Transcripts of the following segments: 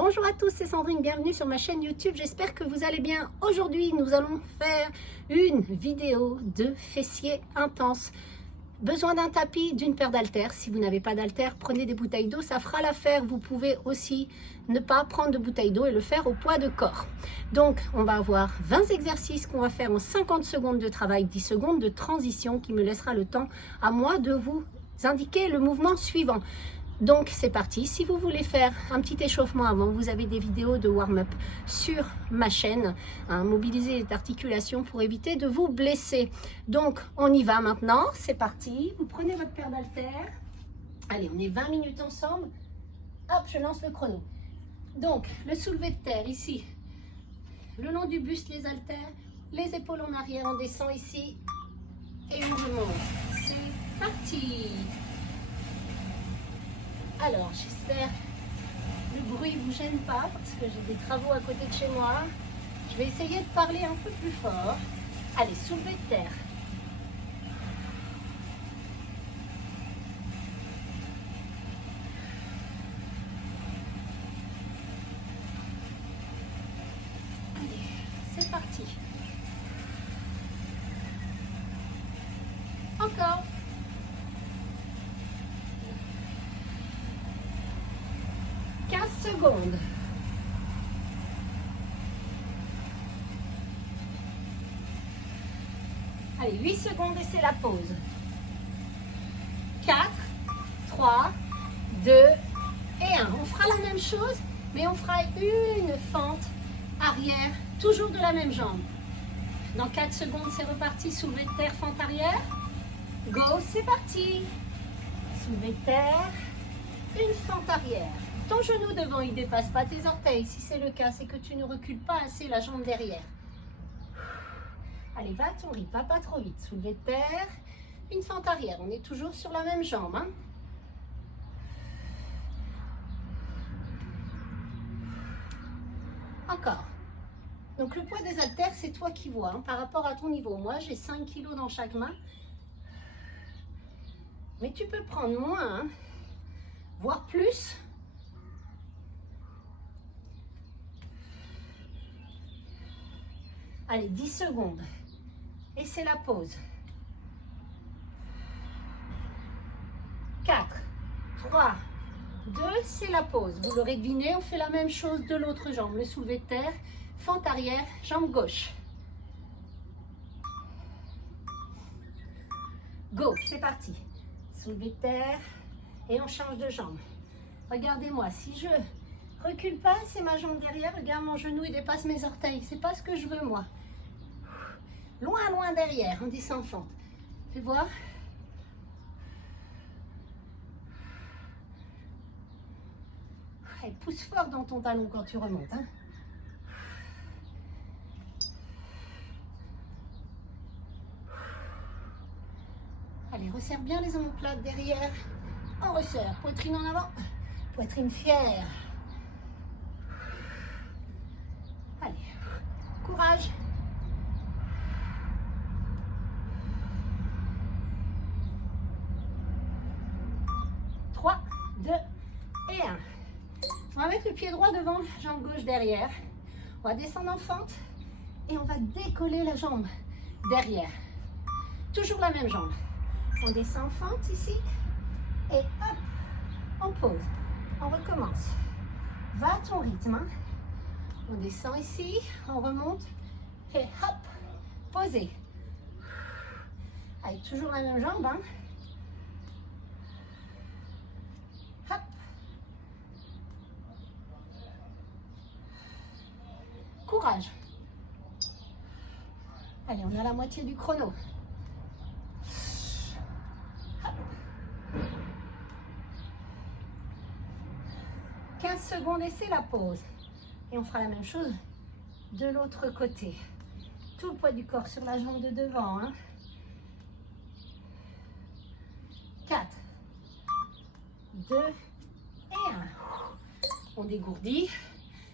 Bonjour à tous, c'est Sandrine, bienvenue sur ma chaîne YouTube, j'espère que vous allez bien. Aujourd'hui, nous allons faire une vidéo de fessiers intense. Besoin d'un tapis, d'une paire d'haltères. Si vous n'avez pas d'haltères, prenez des bouteilles d'eau, ça fera l'affaire. Vous pouvez aussi ne pas prendre de bouteille d'eau et le faire au poids de corps. Donc, on va avoir 20 exercices qu'on va faire en 50 secondes de travail, 10 secondes de transition qui me laissera le temps à moi de vous indiquer le mouvement suivant. Donc c'est parti, si vous voulez faire un petit échauffement avant, vous avez des vidéos de warm-up sur ma chaîne, mobiliser les articulations pour éviter de vous blesser. Donc on y va maintenant, c'est parti, vous prenez votre paire d'haltères, allez on est 20 minutes ensemble, hop je lance le chrono. Donc le soulevé de terre ici, le long du buste les haltères, les épaules en arrière, on descend ici et on remonte, c'est parti. Alors, j'espère que le bruit ne vous gêne pas parce que j'ai des travaux à côté de chez moi. Je vais essayer de parler un peu plus fort. Allez, soulevé de terre. Allez, c'est parti. Encore. Secondes. Allez, 8 secondes et c'est la pause. 4, 3, 2 et 1. On fera la même chose, mais on fera une fente arrière, toujours de la même jambe. Dans 4 secondes, c'est reparti. Soulevé de terre, fente arrière. Go, c'est parti. Soulevé de terre, une fente arrière. Ton genou devant, il ne dépasse pas tes orteils. Si c'est le cas, c'est que tu ne recules pas assez la jambe derrière. Allez, va à ton rythme, va pas trop vite. Soulevé de terre, une fente arrière. On est toujours sur la même jambe. Hein. Encore. Donc le poids des haltères, c'est toi qui vois hein, par rapport à ton niveau. Moi, j'ai 5 kg dans chaque main. Mais tu peux prendre moins, hein, voire plus. Allez, 10 secondes. Et c'est la pause. 4, 3, 2, c'est la pause. Vous l'aurez deviné, on fait la même chose de l'autre jambe. Le soulevé de terre, fente arrière, jambe gauche. Go, c'est parti. Soulevé de terre et on change de jambe. Regardez-moi, si je recule pas, c'est ma jambe derrière. Regarde, mon genou, il dépasse mes orteils. C'est pas ce que je veux, moi. Loin, loin derrière, on descend fente. Tu vois? Et pousse fort dans ton talon quand tu remontes. Hein. Allez, resserre bien les omoplates derrière. On resserre, poitrine en avant, poitrine fière. Allez, courage. 3, 2 et 1. On va mettre le pied droit devant, jambe gauche derrière. On va descendre en fente et on va décoller la jambe derrière. Toujours la même jambe. On descend en fente ici et hop, on pose. On recommence. Va à ton rythme. Hein. On descend ici, on remonte et hop, posez. Allez, toujours la même jambe. Hein. Hop. Courage. Allez, on a la moitié du chrono. Hop. 15 secondes et c'est la pause. Et on fera la même chose de l'autre côté. Tout le poids du corps sur la jambe de devant. Hein. 4, 2 et 1. On dégourdit.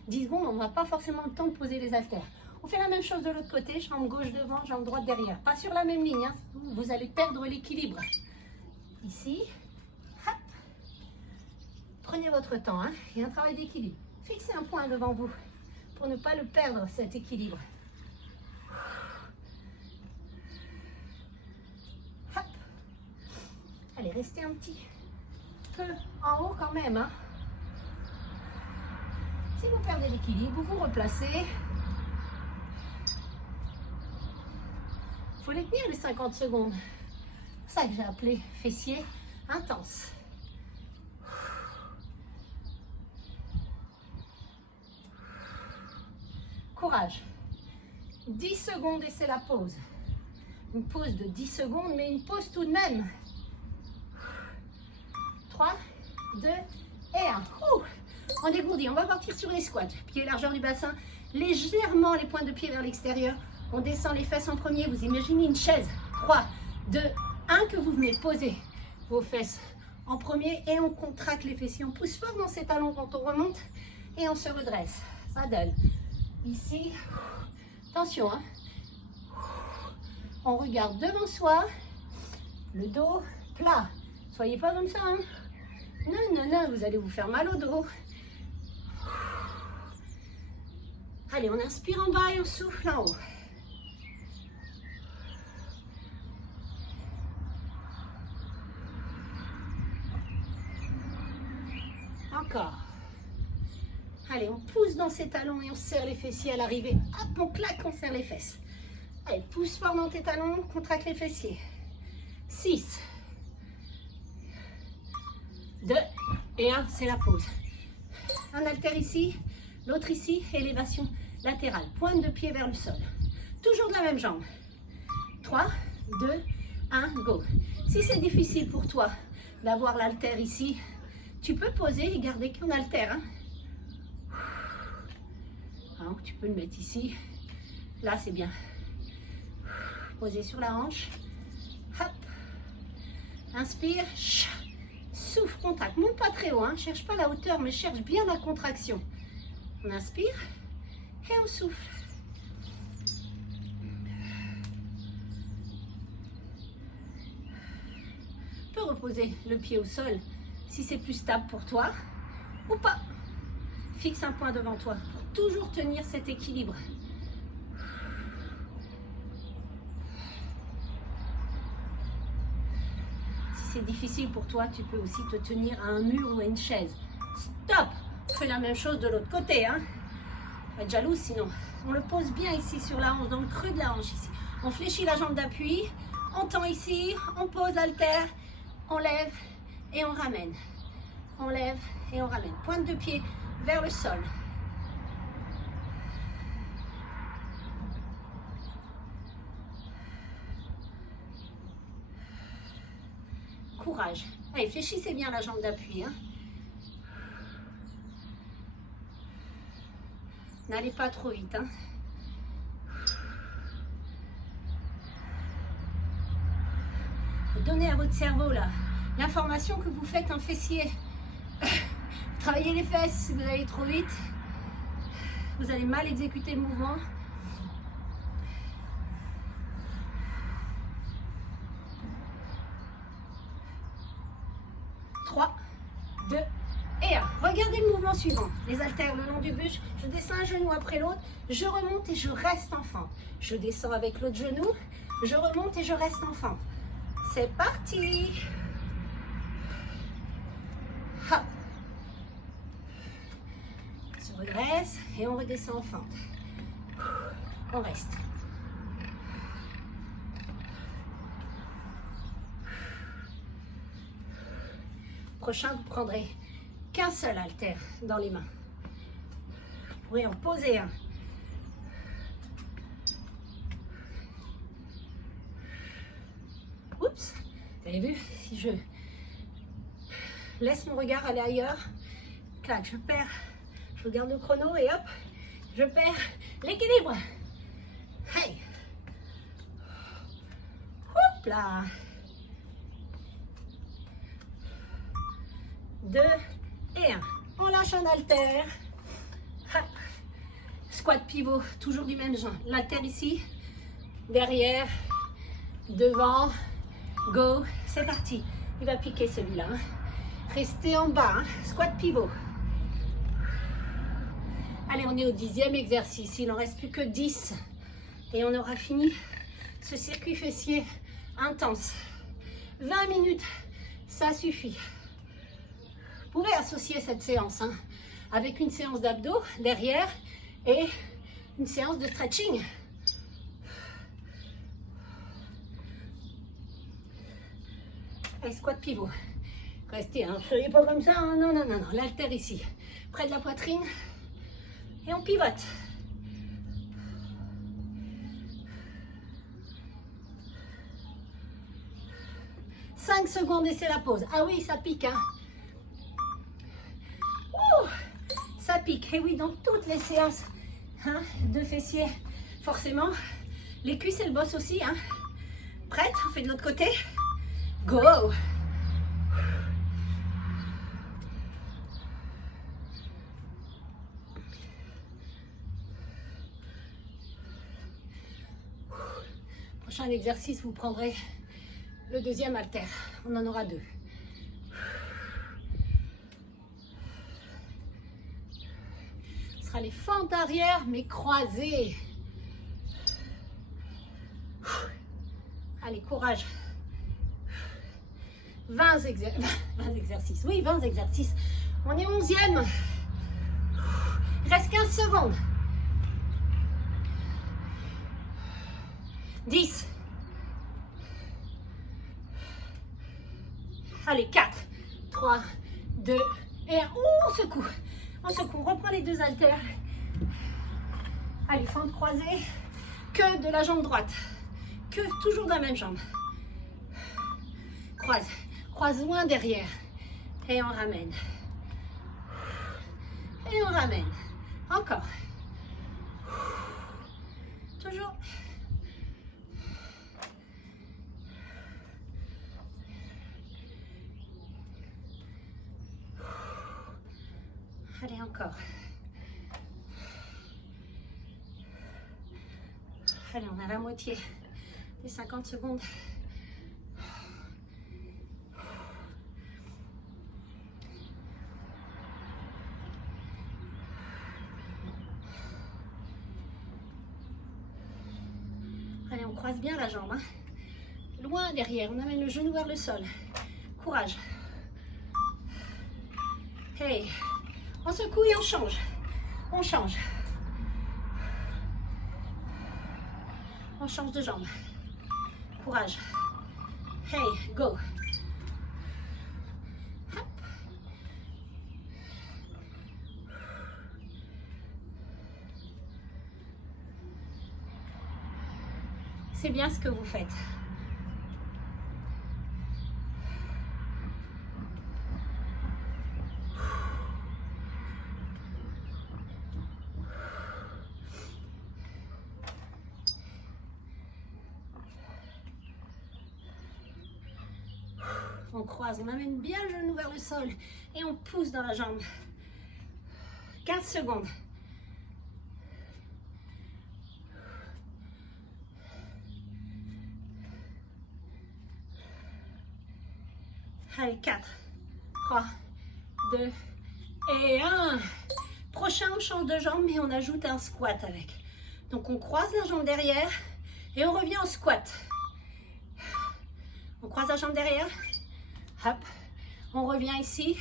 10 secondes, on n'a pas forcément le temps de poser les haltères. On fait la même chose de l'autre côté, jambe gauche devant, jambe droite derrière. Pas sur la même ligne, hein. Vous allez perdre l'équilibre. Ici, hop. Prenez votre temps, hein. Il y a un travail d'équilibre. Fixez un point devant vous pour ne pas le perdre, cet équilibre. Hop. Allez, restez un petit peu en haut quand même, hein. Si vous perdez l'équilibre, vous vous replacez. Il faut les tenir les 50 secondes. C'est ça que j'ai appelé fessier intense. Courage. 10 secondes et c'est la pause. Une pause de 10 secondes, mais une pause tout de même. 3, 2 et 1. On dégourdit. On va partir sur les squats. Pieds largeur du bassin. Légèrement les pointes de pied vers l'extérieur. On descend les fesses en premier. Vous imaginez une chaise. 3, 2, 1 que vous venez poser vos fesses en premier et on contracte les fessiers. On pousse fort dans ces talons quand on remonte et on se redresse. Ça donne. Ici, attention, hein. On regarde devant soi, le dos plat. Soyez pas comme ça, hein. Non, non, non, vous allez vous faire mal au dos. Allez, on inspire en bas et on souffle en haut. Encore. Allez, on pousse dans ses talons et on serre les fessiers à l'arrivée. Hop, on claque, on serre les fesses. Allez, pousse fort dans tes talons, contracte les fessiers. 6, 2 et 1, c'est la pause. Un haltère ici, l'autre ici, élévation latérale. Pointe de pied vers le sol. Toujours de la même jambe. 3, 2, 1, go. Si c'est difficile pour toi d'avoir l'haltère ici, tu peux poser et garder qu'un haltère, hein. Alors, tu peux le mettre ici. Là, c'est bien. Posez sur la hanche. Hop. Inspire. Souffle, contact. Monte pas très haut, hein. Cherche pas la hauteur, mais cherche bien la contraction. On inspire et on souffle. Tu peux reposer le pied au sol si c'est plus stable pour toi ou pas. Fixe un point devant toi pour toujours tenir cet équilibre. Si c'est difficile pour toi, tu peux aussi te tenir à un mur ou à une chaise. Stop! Fais la même chose de l'autre côté, hein. Pas être jalouse sinon. On le pose bien ici sur la hanche, dans le creux de la hanche ici. On fléchit la jambe d'appui, on tend ici, on pose l'haltère, on lève et on ramène. On lève et on ramène. Pointe de pied vers le sol. Courage. Allez, fléchissez bien la jambe d'appui, hein. N'allez pas trop vite, hein. Donnez à votre cerveau là l'information que vous faites un fessier. Travaillez les fesses si vous allez trop vite. Vous allez mal exécuter le mouvement. Trois, 2 et 1. Regardez le mouvement suivant. Les haltères le long du buste. Je descends un genou après l'autre. Je remonte et je reste en fente. Je descends avec l'autre genou. Je remonte et je reste en fente. C'est parti. Hop. On se redresse et on redescend en fente. On reste. Prochain, vous prendrez qu'un seul haltère dans les mains. Vous pourrez en poser un. Oups, vous avez vu, si je laisse mon regard aller ailleurs, clac, je perds, je regarde le chrono et hop, je perds l'équilibre. Hey, hop là. 2 et 1. On lâche un haltère. Hop. Squat pivot, toujours du même genre. L'haltère ici, derrière, devant. Go, c'est parti. Il va piquer celui-là. Hein. Restez en bas. Hein. Squat pivot. Allez, on est au 10e exercice. Il n'en reste plus que 10. Et on aura fini ce circuit fessier intense. 20 minutes, ça suffit. Vous pouvez associer cette séance avec une séance d'abdos derrière et une séance de stretching. Et squat pivot. Restez, soyez pas comme ça. Non, non, non, non. L'haltère ici, près de la poitrine. Et on pivote. « 5 secondes et c'est la pause. Ah oui, ça pique. Ouh, ça pique. Et oui, dans toutes les séances de fessiers, forcément, les cuisses et le boss aussi. Prête? On fait de l'autre côté. Go! Prochain exercice, vous prendrez le deuxième haltère. On en aura 2. Ce sera les fentes arrière, mais croisées. Allez, courage. 20 exercices. Oui, 20 exercices. On est 11e. Il reste 15 secondes. 10. Allez, 4, 3, 2 et 1. On secoue. On secoue. On reprend les 2 haltères. Allez, fente croisée. Que de la jambe droite. Que toujours de la même jambe. Croise. Croise loin derrière. Et on ramène. Et on ramène. Encore. Toujours. Allez, encore. Allez, on a la moitié des 50 secondes. Allez, on croise bien la jambe. Loin derrière, on amène le genou vers le sol. Courage. Hey, on secoue et on change. On change. On change de jambe. Courage. Hey, go. Hop. C'est bien ce que vous faites. On croise, on amène bien le genou vers le sol et on pousse dans la jambe. 15 secondes. Allez, 4, 3, 2 et 1. Prochain, on change de jambe, mais on ajoute un squat avec. Donc, on croise la jambe derrière et on revient au squat. On croise la jambe derrière. Hop. On revient ici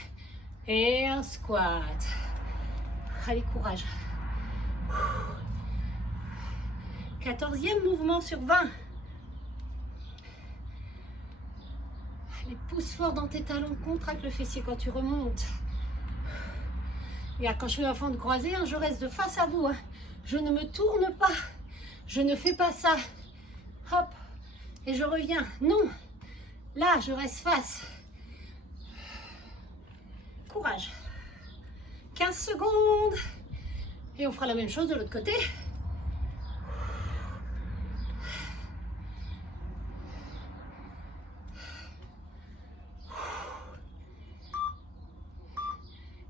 et un squat. Allez, courage. 14e mouvement sur 20. Allez, pousse fort dans tes talons, contracte le fessier quand tu remontes. Regarde, quand je fais ma fente croisée, je reste de face à vous. Je ne me tourne pas. Je ne fais pas ça. Hop. Et je reviens. Non. Là, je reste face. Courage. 15 secondes. Et on fera la même chose de l'autre côté.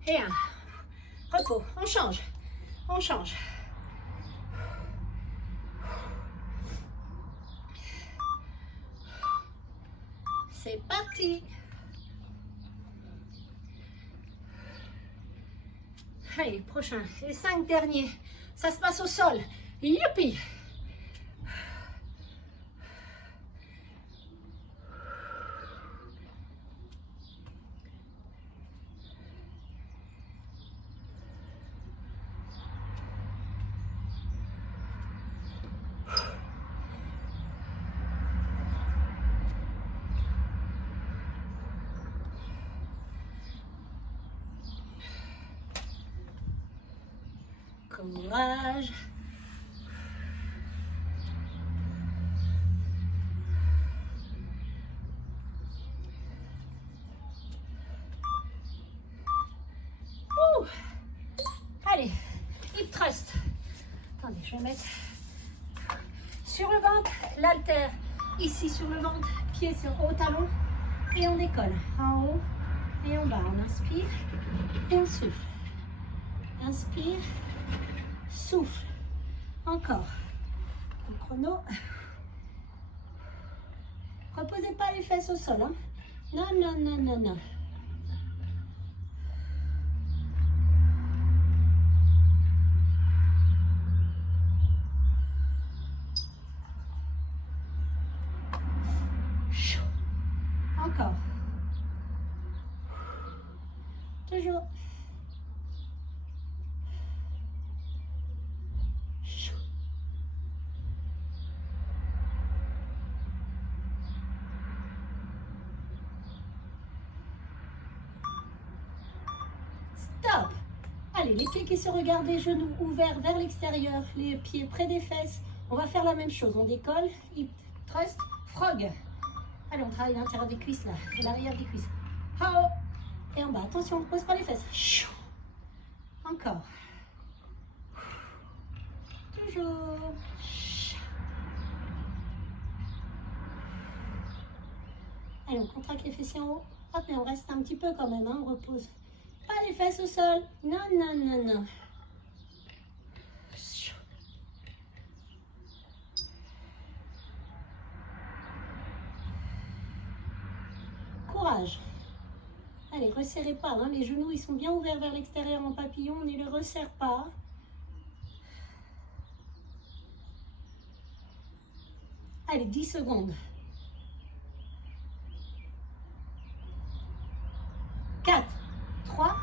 Et un. Repos. On change. On change. C'est parti. Allez, prochain. Les 5 derniers. Ça se passe au sol. Youpi! Courage. Ouh. Allez, hip thrust. Attendez, je vais mettre sur le ventre, l'haltère ici sur le ventre, pied sur haut talon et on décolle en haut et en bas. On inspire et on souffle. Inspire, souffle. Encore. Le chrono. Reposez pas les fesses au sol. Hein. Non, non, non, non, non. Encore. Toujours. Stop. Allez, les pieds qui se regardent, les genoux ouverts vers l'extérieur, les pieds près des fesses. On va faire la même chose. On décolle, hip thrust, frog. Allez, on travaille l'intérieur des cuisses là, et l'arrière des cuisses. Hao. Et en bas, attention, on ne pose pas les fesses. Encore. Toujours. Allez, on contracte les fessiers en haut. Hop, et on reste un petit peu quand même, hein, on repose. Pas les fesses au sol. Non, non, non, non. Courage. Allez, resserrez pas. Hein. Les genoux, ils sont bien ouverts vers l'extérieur en papillon. On ne les resserre pas. Allez, 10 secondes. 4, 3,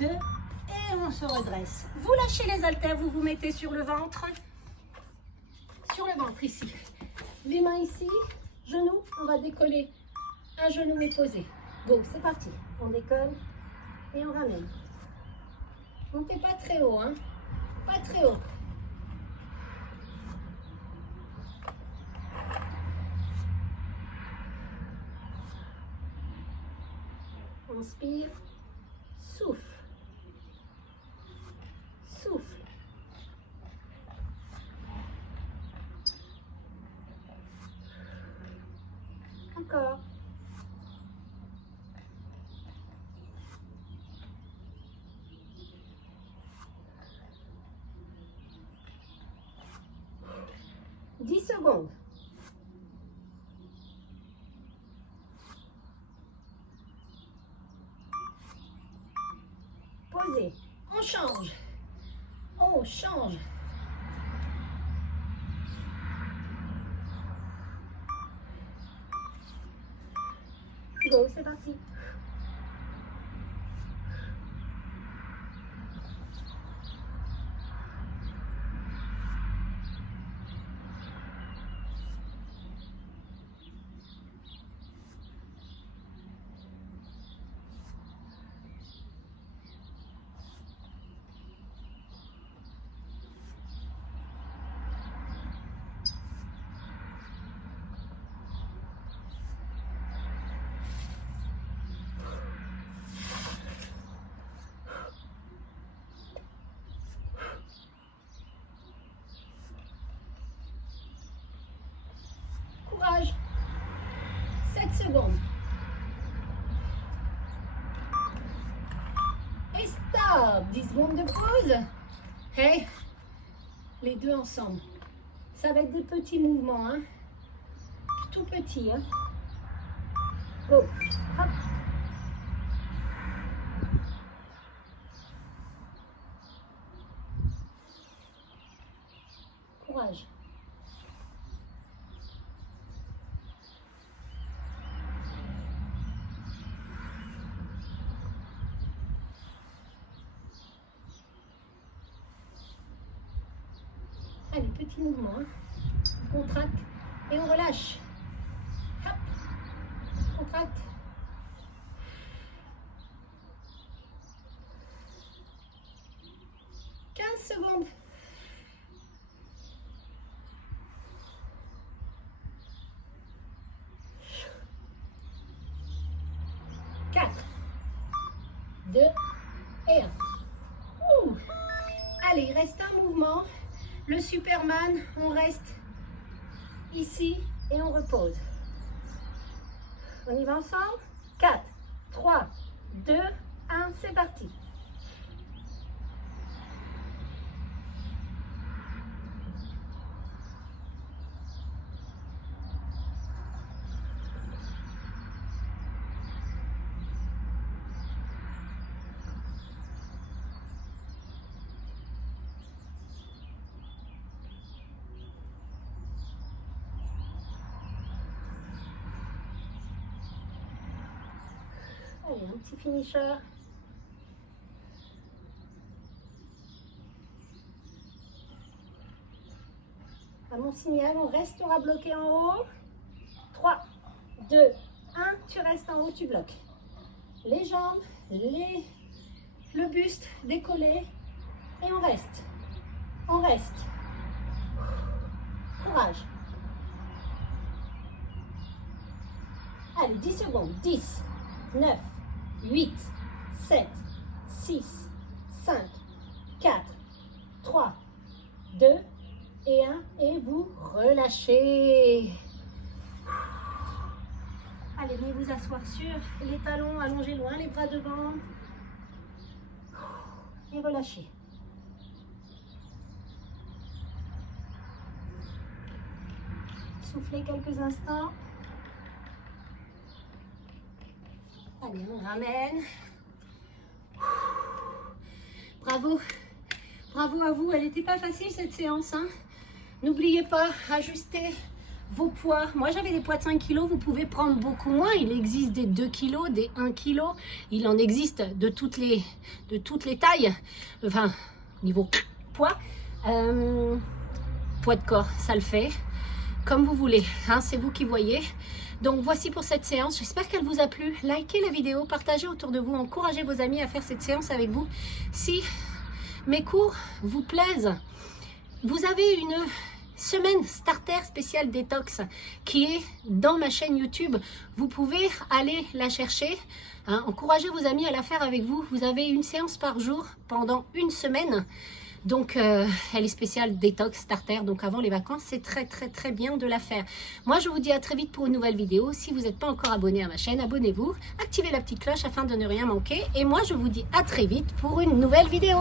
2, et on se redresse. Vous lâchez les haltères, vous vous mettez sur le ventre. Sur le ventre, ici. Les mains ici, genoux, on va décoller. Un genou est posé. Go, c'est parti. On décolle et on ramène. Montez pas très haut, hein. Pas très haut. Inspire, souffle. Souffle. Encore. Secondes. Posez. On change. On change. Go, c'est parti. Courage. 7 secondes. Et stop. 10 secondes de pause. Hey, les deux ensemble. Ça va être des petits mouvements, hein. Tout petit, hein. Go. Hop. Courage. Allez, petit mouvement. Hein. On contracte et on relâche. Hop. Contracte. Secondes. 4, 2 et 1. Allez, il reste un mouvement. Le Superman, on reste ici et on repose. On y va ensemble. 4, 3, 2, 1, c'est parti. Allez, un petit finisher. À mon signal, on restera bloqué en haut. 3, 2, 1, tu restes en haut, tu bloques. Les jambes, le buste décollé et on reste. On reste. Courage. Allez, 10 secondes. 10, 9, 8, 7, 6, 5, 4, 3, 2 et 1. Et vous relâchez. Allez, venez vous asseoir sur les talons, allongez loin les bras devant. Et relâchez. Soufflez quelques instants. Allez, on ramène. Bravo. Bravo à vous. Elle n'était pas facile cette séance. Hein. N'oubliez pas, ajuster vos poids. Moi, j'avais des poids de 5 kg. Vous pouvez prendre beaucoup moins. Il existe des 2 kg, des 1 kg. Il en existe de toutes les tailles. Enfin, niveau poids. Poids de corps, ça le fait. Comme vous voulez. Hein, c'est vous qui voyez. Donc voici pour cette séance, j'espère qu'elle vous a plu. Likez la vidéo, partagez autour de vous, encouragez vos amis à faire cette séance avec vous. Si mes cours vous plaisent, vous avez une semaine starter spéciale détox qui est dans ma chaîne YouTube. Vous pouvez aller la chercher. Hein, encouragez vos amis à la faire avec vous. Vous avez une séance par jour pendant une semaine. Donc, elle est spéciale détox starter. Donc, avant les vacances, c'est très bien de la faire. Moi, je vous dis à très vite pour une nouvelle vidéo. Si vous n'êtes pas encore abonné à ma chaîne, abonnez-vous. Activez la petite cloche afin de ne rien manquer. Et moi, je vous dis à très vite pour une nouvelle vidéo.